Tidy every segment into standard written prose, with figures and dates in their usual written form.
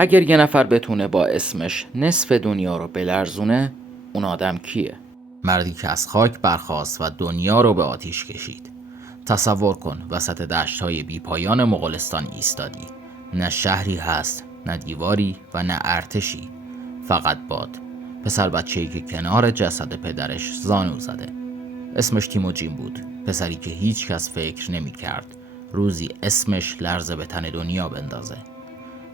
اگر یه نفر بتونه با اسمش نصف دنیا رو بلرزونه، اون آدم کیه؟ مردی که از خاک برخاست و دنیا رو به آتیش کشید. تصور کن وسط دشت‌های بی‌پایان مغولستان ایستادی. نه شهری هست، نه دیواری و نه ارتشی. فقط باد. پسر بچه‌ای که کنار جسد پدرش زانو زده. اسمش تیموجین بود. پسری که هیچ کس فکر نمی کرد روزی اسمش لرزه به تن دنیا بندازه.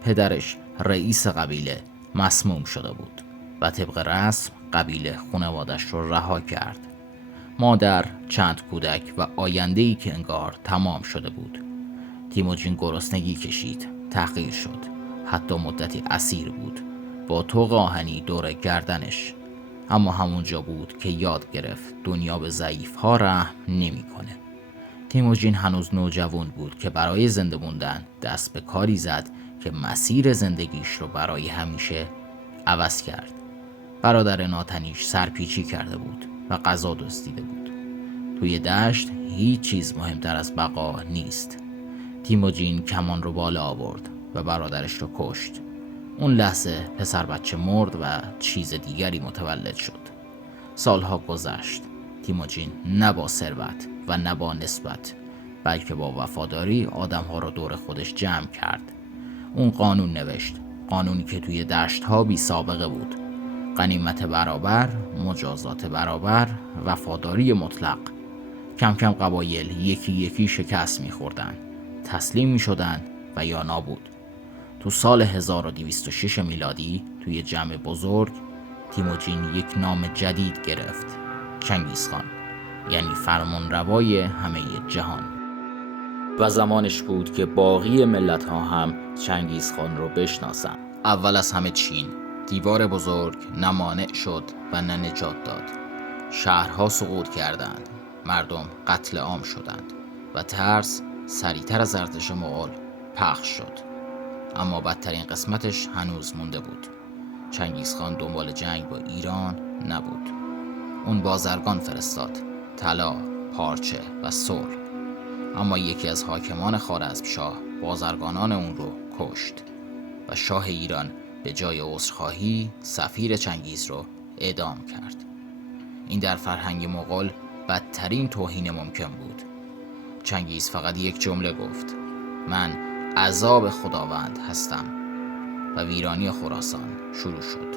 پدرش رئیس قبیله مسموم شده بود و طبق رسم قبیله خانوادش رو رها کرد. مادر، چند کودک و آینده‌ای که انگار تمام شده بود. تیموجین گرسنگی کشید، تحقیر شد، حتی مدتی اسیر بود با طوق آهنی دور گردنش. اما همونجا بود که یاد گرفت دنیا به ضعیف‌ها رحم نمی‌کنه. تیموجین هنوز نوجوان بود که برای زنده موندن دست به کاری زد که مسیر زندگیش رو برای همیشه عوض کرد. برادر ناتنیش سرپیچی کرده بود و غذا دزدیده بود. توی دشت هیچ چیز مهمتر از بقا نیست. تیموجین کمان رو بالا آورد و برادرش رو کشت. اون لحظه پسر بچه مرد و چیز دیگری متولد شد. سالها گذشت. تیموجین نه با ثروت و نه با نسبت، بلکه با وفاداری آدمها رو دور خودش جمع کرد. اون قانون نوشت، قانونی که توی دشت‌ها بی سابقه بود: غنیمت برابر، مجازات برابر، وفاداری مطلق. کم کم قبایل یکی یکی شکست می‌خوردن، تسلیم می‌شدن و یا نابود. تو سال 1206 میلادی توی جمع بزرگ تیموجین یک نام جدید گرفت: چنگیزخان، یعنی فرمانروای همه جهان. و زمانش بود که باقی ملت‌ها هم چنگیزخان رو بشناسن. اول از همه چین. دیوار بزرگ نه مانع شد و نه نجات داد. شهرها سقوط کردند، مردم قتل عام شدند و ترس سریعتر از ارتش مغول پخش شد. اما بدترین قسمتش هنوز مونده بود. چنگیزخان دنبال جنگ با ایران نبود. اون بازرگان فرستاد، طلا، پارچه و صلح. اما یکی از حاکمان خوارزمشاه بازرگانان اون رو کشت و شاه ایران به جای عذرخواهی سفیر چنگیز رو اعدام کرد. این در فرهنگ مغول بدترین توهین ممکن بود. چنگیز فقط یک جمله گفت: من عذاب خداوند هستم. و ویرانی خراسان شروع شد.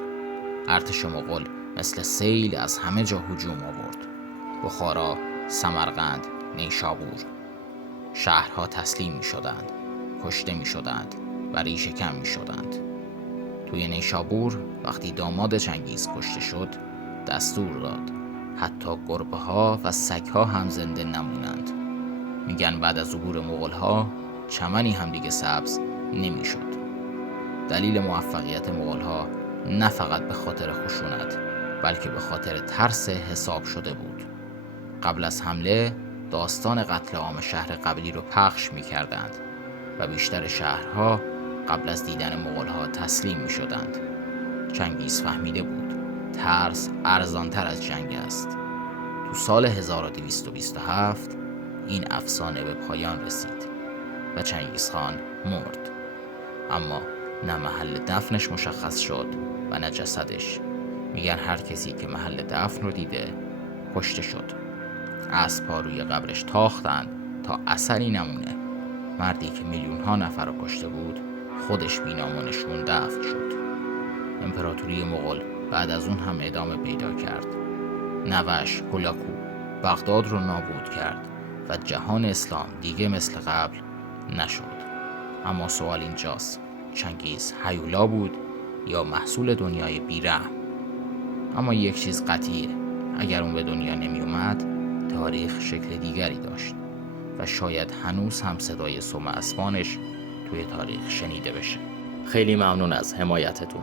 ارتش مغول مثل سیل از همه جا هجوم آورد: بخارا، سمرقند، نیشابور. شهرها تسلیم می شدند، کشته می شدند و ریشه کم می شدند. توی نیشابور وقتی داماد چنگیز کشته شد دستور داد حتی گربه ها و سگ ها هم زنده نمونند. میگن بعد از عبور مغول ها چمنی هم دیگه سبز نمی شد. دلیل موفقیت مغول ها نه فقط به خاطر خشونت بلکه به خاطر ترس حساب شده بود. قبل از حمله داستان قتل عام شهر قبلی رو پخش می کردند و بیشتر شهرها قبل از دیدن مغول‌ها تسلیم می شدند. چنگیز فهمیده بود ترس ارزانتر از جنگ است. تو سال 1227 این افسانه به پایان رسید و چنگیزخان مرد. اما نه محل دفنش مشخص شد و نه جسدش. میگن هر کسی که محل دفن رو دیده کشته شد. اسب‌ها روی قبرش تاختند تا اثری نمونه. مردی که میلیون‌ها نفر رو کشته بود خودش بینام و نشون دفن شد. امپراتوری مغول بعد از اون هم ادامه پیدا کرد. نوش هولاکو بغداد رو نابود کرد و جهان اسلام دیگه مثل قبل نشد. اما سوال اینجاست: چنگیز هیولا بود یا محصول دنیای بیرحم؟ اما یک چیز قطعیه: اگر اون به دنیا نمی اومد تاریخ شکل دیگری داشت و شاید هنوز هم صدای سم اسبانش توی تاریخ شنیده بشه. خیلی ممنون از حمایتتون.